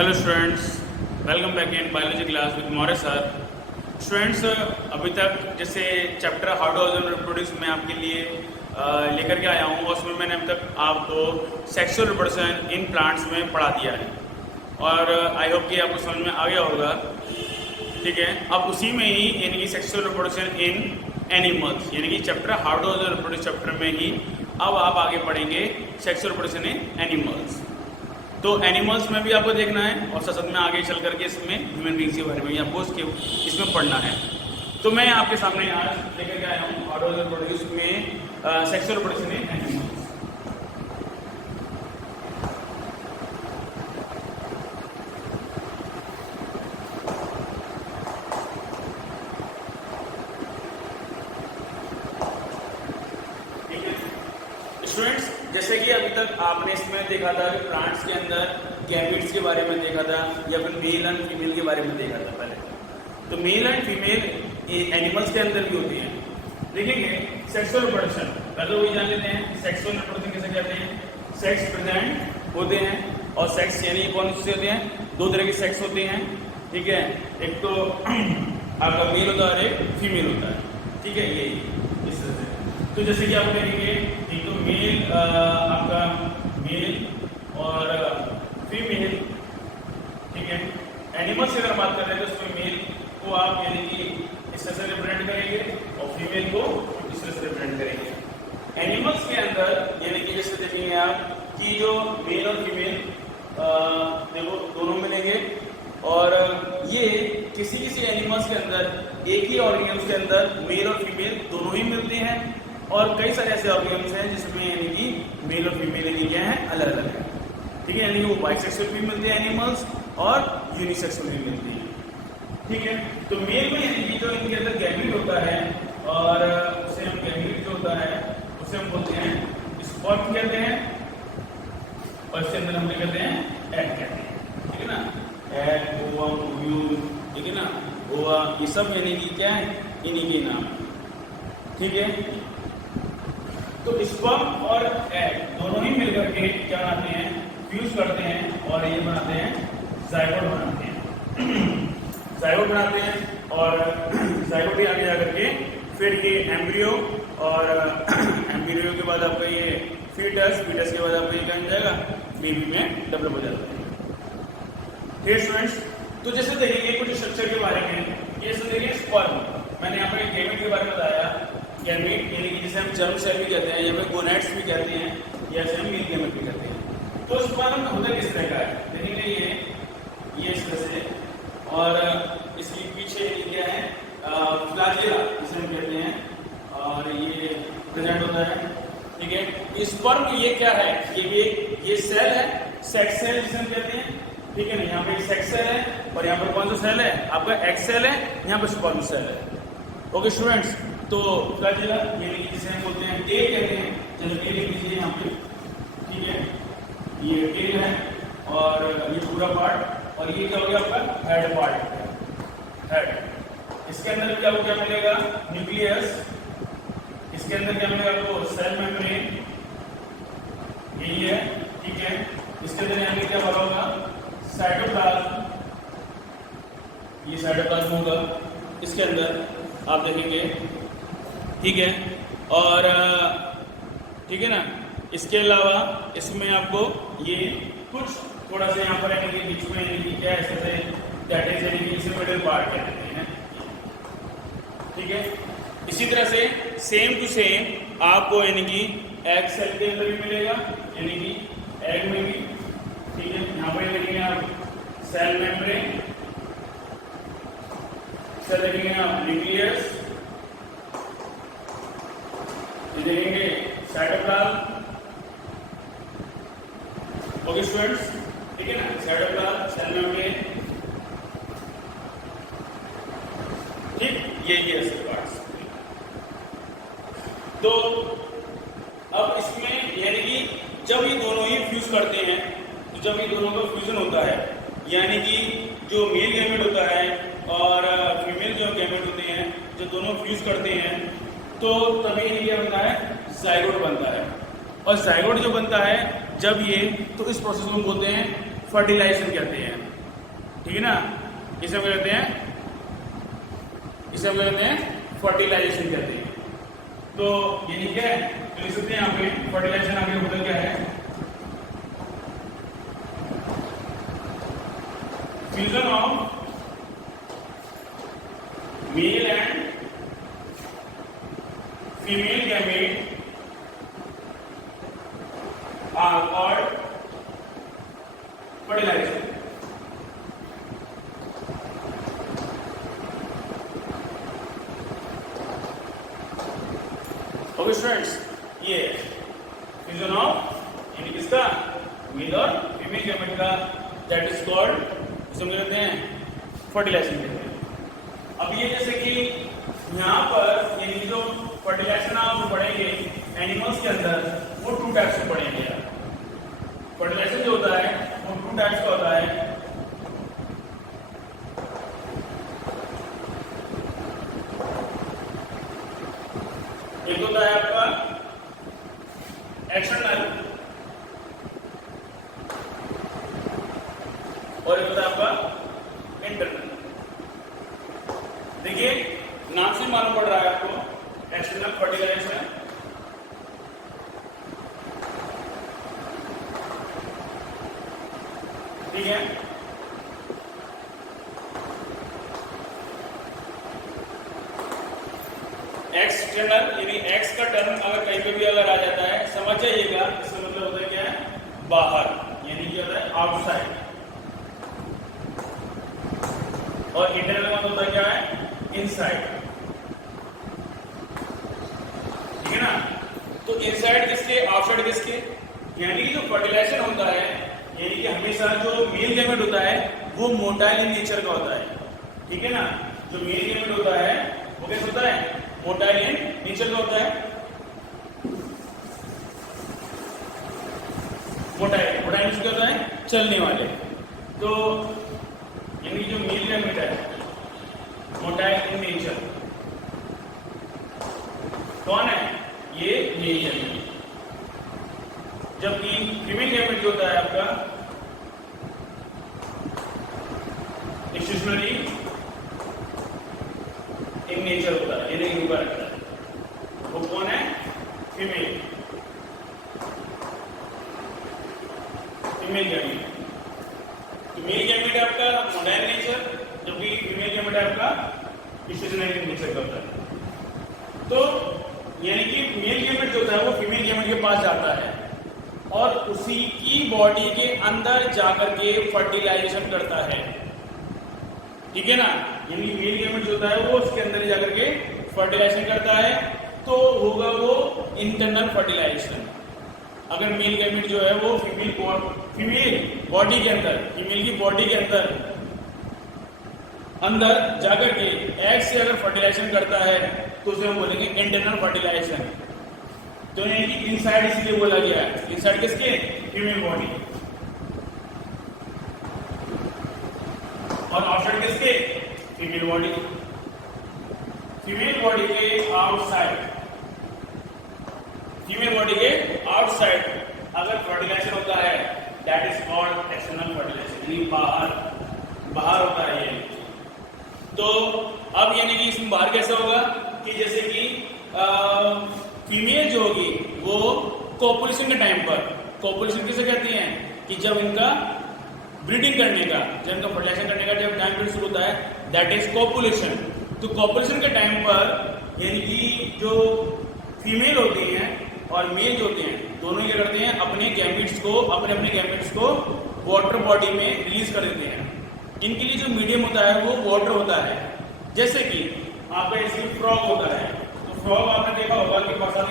Hello students, welcome back in biology class with Maurya sir. Students, अभी तक जैसे chapter how to reproduce मैं आपके लिए लेकर के आया हूँ और उसमें मैंने अब तक आपको सेक्सुअल रिप्रोडक्शन इन प्लांट्स में पढ़ा दिया है और आई होप कि आपको समझ में आ गया होगा। ठीक है, अब उसी में ही यानी कि सेक्सुअल रिप्रोडक्शन इन एनिमल्स यानी कि chapter how to reproduce chapter में ही अब आप आगे पढ़ेंगे सेक्सुअल रिप्रोडक्शन इन एनिमल्स। तो एनिमल्स में भी आपको देखना है और साथ में आगे चल करके इसमें ह्यूमन बींग्स के बारे में आपको इसमें पढ़ना है। तो मैं आपके सामने आज लेकर के आया हूँ हाउ टू रिप्रोड्यूस में sexual reproduction in animals. Students, जैसे कि अभी तक आपने इसमें देखा था कि प्लांट्स के अंदर गैमेट्स के बारे में देखा था या फिर मेल एंड फीमेल के बारे में देखा था पहले। तो मेल एंड फीमेल एनिमल्स के अंदर भी होती हैं। देखेंगे सेक्सुअल रिप्रोडक्शन, पहले वही जान लेते हैं सेक्सुअल रिप्रोडक्शन किसे कहते हैं। सेक्स प्रेजेंट होते हैं और सेक्स यानी कौन से होते हैं, दो तरह के सेक्स होते हैं। ठीक है, एक तो आपका मेल होता है और एक फीमेल होता है। ठीक है, यही इस तरह से। तो जैसे कि आप देखेंगे एक तो मेल आपका मेल और फीमेल। ठीक है, एनिमल्स की अगर बात कर रहे हैं तो उसमें मेल को आप यानी कि इस तरह से रिप्रेजेंट करेंगे और फीमेल को इस तरह से रिप्रेजेंट करेंगे। एनिमल्स के अंदर यानी कि जैसे देखेंगे आप कि जो मेल और फीमेल देखो दोनों मिलेंगे और ये किसी किसी एनिमल्स के अंदर एक ही ऑर्गेन्स के अंदर मेल और फीमेल दोनों ही मिलते हैं और कई सारे ऐसे ऑर्गेन्स हैं जिसमें यानी कि मेल और फीमेल यानी क्या है, अलग अलग है। ठीक है, यानी वो बाइसेक्सुअल भी मिलते हैं एनिमल्स और यूनिसेक्सुअल भी मिलती है। ठीक है, तो मेल में यानी कि जो इनके अंदर गैमेट होता है और उसे हम गैमेट जो होता है उसे हम बोलते हैं स्पर्म कहते हैं और इसके अंदर हम क्या कहते हैं, एग कहते हैं। ठीक है ना, एग, ओवम, ओव्यूल, ठीक है ना, ओवा, ये सब यानी कि क्या है, इन्हीं के नाम। ठीक है, तो स्पर्म और एग दोनों ही मिलकर के क्या बनाते हैं, फ्यूज करते हैं और ये बनाते हैं जाइगोट बनाते हैं। जाइगोट बनाते हैं और जाइगोट ही आगे जाकर के फिर ये एम्ब्रियो और एम्ब्रियो के बाद आपका ये फीटस, फीटस के बाद आपका ये क्या हो जाएगा, बेबी में डेवलप हो जाता है। ठीक स्टूडेंट्स, तो जैसे देखेंगे कुछ स्ट्रक्चर के बारे में, ये सब देखिए स्पर्म, मैंने यहाँ पर गैमेट के बारे में बताया। गैमेट यानी कि जिसे हम जर्म सेल भी कहते हैं या फिर गोनेट्स भी कहते हैं या फिर मेल गैमेट भी कहते हैं। तो स्पर्म होता किस तरह का है, देखेंगे ये इस तरह से और इसके पीछे क्या है, फ्लैजेला जिसे हम कहते हैं और ये प्रेजेंट होता है। ठीक है, स्पर्म ये क्या है, ये सेल है, सेक्स सेल जिसे हम कहते हैं। ठीक है ना, यहाँ पे सेक्स सेल है और यहाँ पर कौन सा सेल है, आपका एग सेल है, यहाँ पर स्पर्म सेल है। ओके स्टूडेंट्स, तो फ्लैजेला यानी जिसे हम बोलते हैं टेल कहते हैं, चलो टेल लिख लीजिए यहाँ पे। ठीक है, ये टेल है और ये पूरा पार्ट और ये क्या हो गया आपका हेड पार्ट, हेड। इसके अंदर क्या हो, क्या मिलेगा, न्यूक्लियस। इसके अंदर क्या मिलेगा आपको, सेल मेम्ब्रेन, यही है। ठीक है, इसके अंदर यहाँ क्या भरा होगा, साइटोप्लाज्म, ये साइटोप्लाज्म होगा इसके अंदर आप देखेंगे। ठीक है, और ठीक है ना, इसके अलावा इसमें आपको ये कुछ थोड़ा सा यहाँ पर यानी कि बीच में यानी कि क्या है, दैट इज यानी कि इसे मिडिल पार्ट कहते हैं। ठीक है, इसी तरह से सेम टू सेम आपको यानी कि एग सेल के अंदर भी मिलेगा, यानी कि एग में भी। ठीक है, यहाँ पर देखेंगे आप सेल मेम्ब्रेन, सेल देखेंगे आप न्यूक्लियस, देखेंगे साइटोप्लाज्म। ओके स्टूडेंट्स, ठीक है ना, साइटोप्लाज्म, सेल मेम्ब्रेन। ठीक, यही है सब पार्ट्स। तो अब इसमें यानी कि जब ये दोनों ही फ्यूज करते हैं, तो जब ये दोनों का फ्यूजन होता है यानी कि जो मेल गैमेट होता है और फीमेल जो गैमेट होते हैं, जो दोनों फ्यूज करते हैं, तो तभी ये बनता है, जाइगोट बनता है। और जाइगोट जो बनता है जब ये, तो इस प्रोसेस को हम बोलते हैं फर्टिलाइजेशन कहते हैं। ठीक है ना। इसे हम कहते हैं फर्टिलाइजेशन कहते हैं। तो ये ठीक है, तो लिख सकते हैं यहाँ पे फर्टिलाइजेशन आगे होता क्या है, fusion of male and female gamete are called fertilization. Okay students, ये फ्यूजन ऑफ यानी किसका, मेल और फीमेल गैमेट का, दैट इज कॉल्ड, इसमें कहते हैं फर्टिलाइजेशन कहते हैं। अब ये जैसे कि यहाँ पर यानी जो फर्टिलाइजेशन आप पढ़ेंगे एनिमल्स के अंदर, वो 2 टाइप्स से पढ़ेंगे यार। फर्टिलाइजेशन जो होता है वो 2 टाइप्स का होता है। एक होता है आपका एक्सटर्नल और एक होता है आपका इंटरनल। देखिए नाम से मालूम पड़ रहा है आपको, एक्सटर्नल फर्टिलाइजेशन ठीक है। एक्सटर्नल यानी एक्स का टर्म अगर कहीं पे भी अगर आ जाता है समझ जाइएगा, इसका मतलब होता है क्या है, बाहर, यानी क्या होता है आउटसाइड। और इंटरनल मतलब होता है क्या है, इनसाइड, ठीक है ना। तो इनसाइड किसके, आउटसाइड किसके, यानी कि जो फर्टिलाइजेशन होता है, यानी कि हमेशा जो मेल गैमेट होता है वो मोटाइल इन नेचर का होता है, ठीक है ना। जो मेल गैमेट होता है वो कैसा होता है, मोटाइल इन नेचर का होता है। मोटाइल क्या होता है, चलने वाले। तो यानी जो मेल गैमेट है मोटाइल इन नेचर कौन है, ये मेल गैमेट। जबकि फीमेल गैमेट जो होता है आपका एक्सटेंशनली इन नेचर होता है, ये नहीं रुका रहता है। वो कौन है, फीमेल गैमेट। तो मेल गैमेट है आपका मोटाइल नेचर, जबकि फीमेल गैमेट है आपका एक्सटेंशनली इन नेचर का होता है। तो यानी कि मेल गैमेट जो होता है वो फीमेल गैमेट के पास जाता है और उसी की बॉडी के अंदर जाकर के फर्टिलाइजेशन करता है, ठीक है ना। यानी मेल गैमेट जो होता है वो उसके अंदर जाकर के फर्टिलाइजेशन करता है, तो होगा वो इंटरनल फर्टिलाइजेशन। अगर मेल गैमेट जो है वो फीमेल बॉडी के अंदर, फीमेल की बॉडी के अंदर जाकर के एग से अगर फर्टिलाइजेशन करता है तो उसे हम बोलेंगे इंटरनल फर्टिलाइजेशन। तो यानी कि इनसाइड इसलिए बोला गया है, इनसाइड किसके, फीमेल बॉडी, और आउटसाइड किसके, फीमेल बॉडी। फीमेल बॉडी के आउटसाइड, फीमेल बॉडी के आउटसाइड अगर फर्टिलाइजेशन होता है that is called external fertilization, यानी बाहर होता है ये। तो अब यानी कि इसमें बाहर कैसा होगा कि जैसे कि फीमेल जो होगी वो कोपुलेशन के टाइम पर, कोपुलेशन किसे कहते हैं कि जब इनका ब्रीडिंग करने का, जब इनका फर्टिलाइजेशन करने का जब टाइम पीरियड शुरू होता है दैट इज कोपुलेशन। तो कोपुलेशन के टाइम पर यानी कि जो फीमेल होती हैं और मेल जो होते हैं दोनों क्या करते हैं, अपने गैमेट्स को वाटर बॉडी में रिलीज कर देते हैं। इनके लिए जो मीडियम होता है वो वाटर होता है। जैसे कि आपका इसमें फ्रॉग होता है, तो फ्रॉग आपने देखा होगा कि बरसात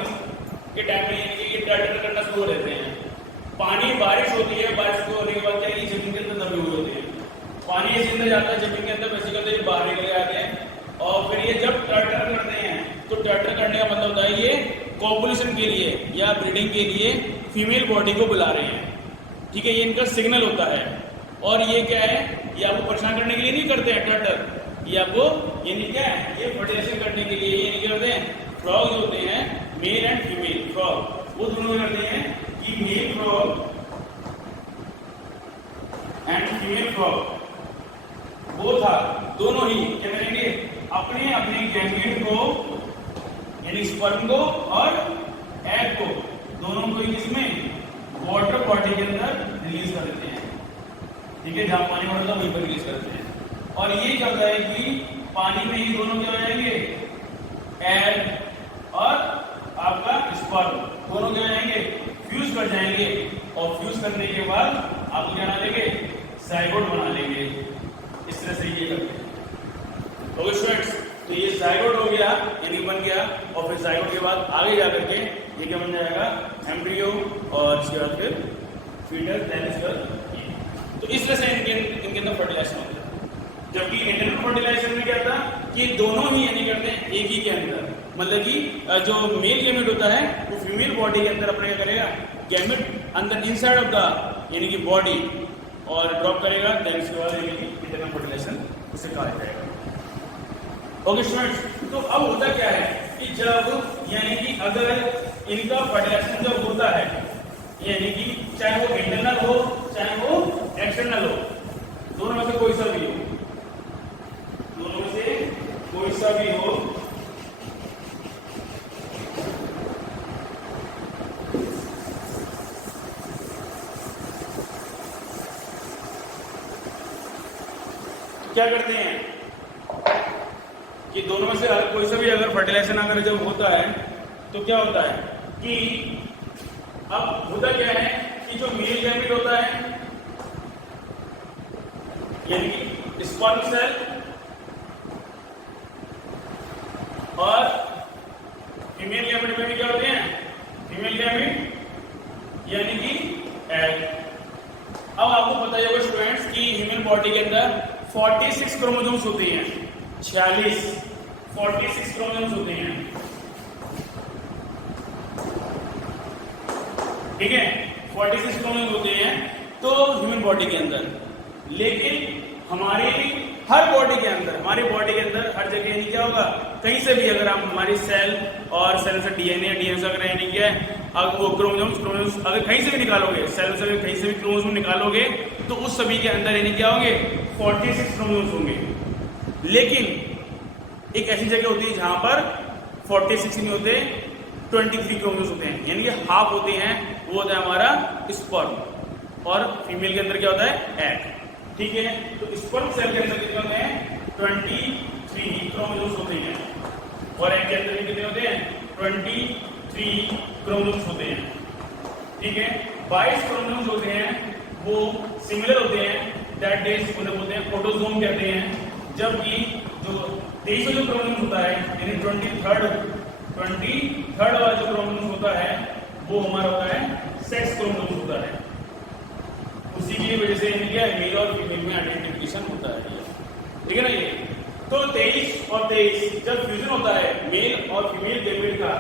के टाइम में ये टर्टल करना शुरू हो जाते हैं। पानी बारिश होती है, बारिश को होने के बाद क्या जमीन के अंदर दबे हुए होते हैं, पानी ऐसे अंदर जाता है जमीन के अंदर, वैसे करते बाहर निकल आते हैं। और फिर ये जब टर्टल करते हैं तो टर्टल करने का मतलब होता है ये कॉपुलेशन के लिए या ब्रीडिंग के लिए फीमेल बॉडी को बुला रहे हैं, ठीक है। ये इनका सिग्नल होता है। और ये क्या है, ये आपको परेशान करने के लिए नहीं करते हैं टर्टल, ये आपको यानी क्या है, ये फर्टिलाइजेशन करने के लिए ये नहीं करते हैं। फ्रॉग जो होते हैं मेल एंड फीमेल फ्रॉग, वो दोनों करते हैं कि male frog and female frog both are, दोनों ही क्या करेंगे, अपने अपने गैमेट को यानी स्पर्म को और एग को दोनों को इसमें वाटर बॉडी के अंदर रिलीज कर देते हैं। ठीक है, जहां पानी बढ़ता है वहीं पर रिलीज करते हैं। और ये क्या होता है कि पानी में ये दोनों क्या हो जाएंगे, एग और आपका स्पर्म दोनों क्या हो जाएंगे, फ्यूज कर जाएंगे। और फ्यूज करने के बाद आपको क्या बना लेंगे, जाइगोट बना लेंगे। इस तरह से ये करते हैं। ओके स्टूडेंट्स, तो ये जाइगोट हो गया यानी बन गया। और फिर जाइगोट के बाद आगे जाकर के ये क्या बन जाएगा, एम्ब्रियो, और इसके बाद फिर फीटस, देन इसके बाद। तो इस तरह से इनके अंदर फर्टिलाइजेशन होता है। जबकि इंटरनल फर्टिलाइजेशन में क्या था कि दोनों ही यानी करते हैं एक ही के अंदर, मतलब कि जो मेल गैमेट होता है वो फीमेल बॉडी के अंदर अपना क्या करेगा, गैमेट अंदर इनसाइड ऑफ द यानी कि बॉडी और ड्रॉप करेगा। देन इसके बाद यानी कि इंटरनल फर्टिलाइजेशन उसे कहा जाएगा। ओके स्टूडेंट्स, तो अब होता क्या है कि जब यानी कि अगर इनका फर्टिलाइजेशन जब होता है यानी कि चाहे वो इंटरनल हो चाहे वो एक्सटर्नल हो, दोनों में से कोई सा भी हो, दोनों में से कोई सा भी हो, क्या करते हैं कि दोनों में से कोई सा भी अगर फर्टिलाइजेशन अगर जब होता है तो क्या होता है कि अब होता क्या है कि जो मेल गैमेट होता है यानी कि स्पर्म सेल और फीमेल गैमेट में भी क्या होते हैं, फीमेल गैमेट यानी कि एग। अब आपको पता ही होगा स्टूडेंट्स कि ह्यूमन बॉडी के अंदर 46 क्रोमोसोम्स होते हैं, 46 क्रोमोसोम्स होते हैं। ठीक है, 46 क्रोमोसोम्स होते हैं तो ह्यूमन बॉडी के अंदर। लेकिन हमारी हर बॉडी के अंदर, हमारी बॉडी के अंदर हर जगह यानी क्या होगा, कहीं से भी अगर आप हमारी सेल और सेल से डीएनए से अगर यानी क्या है, अगर वो क्रोमोसोम्स अगर कहीं से भी निकालोगे, सेल से कहीं से भी क्रोमोसोम निकालोगे तो उस सभी के अंदर यानी क्या होंगे, 46 क्रोमोसोम्स होंगे। लेकिन एक ऐसी जगह होती है जहां पर 46 नहीं होते, 23 क्रोमोसोम्स होते हैं, यानी कि हाफ होते हैं। वो होता है हमारा स्पर्म और फीमेल के अंदर क्या होता है, एग। ठीक है, तो स्पर्म सेल के अंदर कितने होते हैं, 23 क्रोमोसोम्स होते हैं और एग के अंदर कितने होते हैं, 23 क्रोमोसोम्स होते हैं। ठीक है, 22 क्रोमोसोम्स होते हैं वो सिमिलर होते हैं, दैट इज उन्हें बोलते हैं ऑटोसोम कहते हैं। जबकि जो 23 जो क्रोमोसोम होता है यानी 23rd वाला जो क्रोमोसोम होता है वो हमारा होता है सेक्स क्रोमोसोम होता है। उसी की वजह से क्या है, मेल और फीमेल में आइडेंटिफिकेशन होता है। ठीक है ना, ये तो 23 और 23 जब फ्यूजन होता है मेल और फीमेल गैमेट का,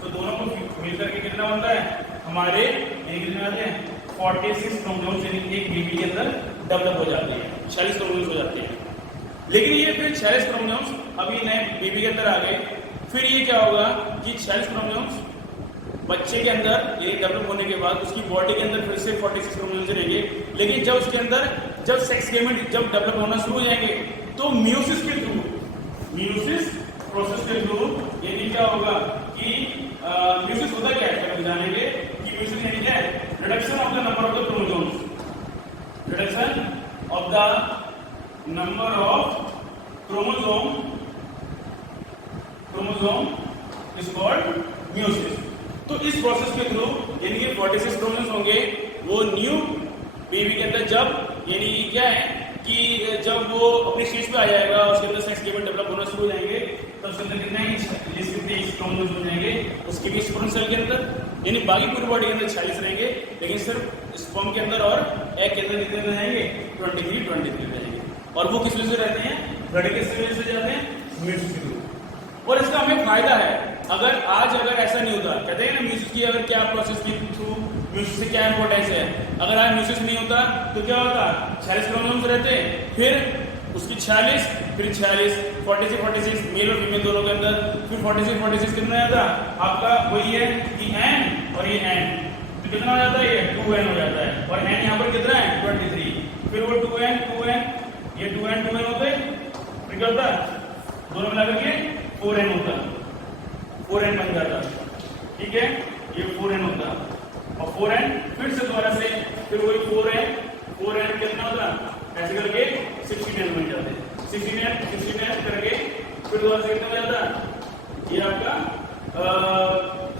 तो दोनों को मिल करके कितना बनता है, हमारे कितने आते हैं, 46 क्रोमोसोम्स यानी एक बेबी के अंदर डेवलप हो जाते हैं, 46 क्रोमोसोम्स हो जाते हैं। लेकिन ये फिर 46 क्रोमोसोम्स अभी नए बेबी के अंदर आ गए। फिर ये क्या होगा कि 46 क्रोमोसोम्स बच्चे के अंदर ये डेवलप होने के बाद उसकी बॉडी के अंदर फिर से 46 क्रोमोसोम्स रहेंगे। लेकिन जब उसके अंदर जब सेक्स गैमेट जब डेवलप होना शुरू हो जाएंगे तो म्यूसिस के थ्रू, म्यूसिस प्रोसेस के थ्रू यानी क्या होगा कि म्यूसिस होता क्या है, हम जानेंगे कि म्यूसिस यानी क्या है, reduction of the number of the chromosomes, reduction of the number of chromosome is called meiosis. तो इस प्रोसेस के थ्रू यानी कि 46 क्रोमोसोम्स होंगे वो न्यू बेबी के अंदर जब यानी क्या है कि जब वो अपने स्टेज पे आ जाएगा उसके अंदर सेक्स गैमेट डेवलप होना शुरू हो जाएंगे तो उसके अंदर कितने 23 क्रोमोसोम्स हो जाएंगे उसके भी स्पर्म सेल के अंदर, यानी बाकी पूरी बॉडी के अंदर 46 रहेंगे, लेकिन सिर्फ स्पर्म के अंदर और एग के अंदर कितने रहेंगे, 23 रहेंगे। और वो किस वजह से रहते हैं, घड़ी किस वजह से जाते हैं, म्यूसिस के थ्रू। और इसका हमें फायदा है, अगर आज अगर ऐसा नहीं होता, कहते हैं ना म्यूसिस की अगर क्या प्रोसेस के थ्रू म्यूसिस से क्या इंपॉर्टेंस है, अगर आज म्यूसिस नहीं होता तो क्या होता, 46 क्रोमोसोम्स रहते, फिर उसकी 46 फिर 46 46 मेल और फीमेल दोनों के अंदर, फिर 46 कितना आता आपका, वही है कि एन और ये एन, तो कितना हो जाता है, ये 2n हो जाता है, और एन यहाँ पर कितना है 23, फिर वो 2n ये 2n 2n होते हैं, फिर क्या होता है, दोनों मिलाकर के 4n होता है, 4n बन जाता है, ठीक है, ये 4n होता है, और 4n फिर से दोबारा से फिर वही 4n कितना होता है, ऐसे करके 16n बन जाते हैं, 16n करके फिर दोबारा से कितना हो जाता है, ये आपका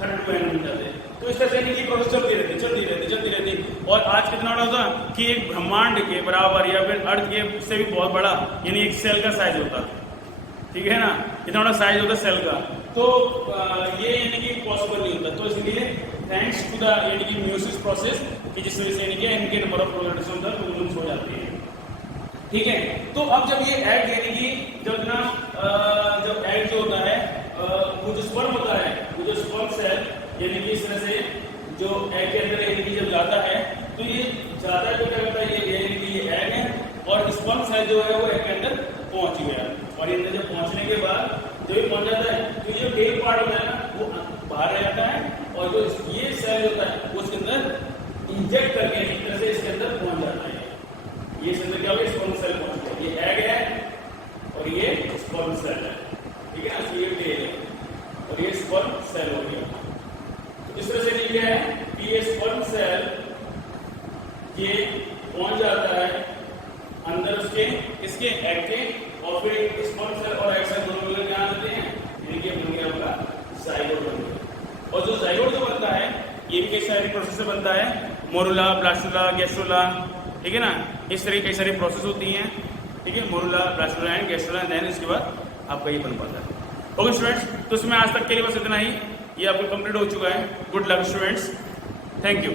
32n बन जाते हैं। तो इस तरह से ये प्रोसेस चलती रहती। और आज कितना बड़ा होता कि एक ब्रह्मांड के बराबर या फिर अर्थ के से भी बहुत बड़ा यानी एक सेल का साइज होता, ठीक है ना, इतना बड़ा साइज होता सेल का। तो ये यानी कि पॉसिबल नहीं होता। तो इसलिए थैंक्स टू द यानी कि म्यूसिस प्रोसेस कि जिस वजह से यानी कि इनके नंबर ऑफ प्रोडक्ट्स होता है तो हो जाती है, ठीक है। तो अब जब ये एग यानी कि जब ना जब एग जो होता है वो जो स्पर्म होता है, वो जो स्पर्म सेल यानी कि इस तरह से जो एग के अंदर यानी कि जब जाता है तो ये ज्यादा जो क्या करता है, ये यानी कि ये एग है और स्पर्म सेल जो है वो एग के अंदर पहुंच गया, और ये अंदर जब पहुंचने के बाद जब ये पहुंच जाता है तो ये टेल पार्ट होता है ना वो बाहर रह जाता है, और जो ये सेल होता है वो उसके अंदर इंजेक्ट करके एक तरह से इसके अंदर पहुंच जाता है। ये इसके अंदर क्या हो गया, स्पर्म सेल पहुंच गया, ये एग है और ये स्पर्म सेल है, ठीक है ना, ये टेल है और ये स्पर्म सेल हो गया। तो इस तरह से ये क्या है कि ये स्पर्म सेल ये पहुंच जाता है अंदर उसके इसके एग के, और फिर स्पर्म सेल और एग सेल दोनों मिलकर क्या आते हैं, यानी कि बन गया आपका जाइगोट बन गया। और जो जाइगोट जो बनता है ये भी कई सारी प्रोसेस से बनता है, मोरुला, ब्लास्टुला, गैस्ट्रुला, ठीक है ना, इस तरह की कई सारी प्रोसेस होती हैं, ठीक है, morula, blastula and gastrula, then इसके बाद आपका ये बन पाता है। ओके स्टूडेंट्स, तो इसमें आज तक के लिए बस इतना ही, ये आपको कंप्लीट हो चुका है। Good luck students, thank you.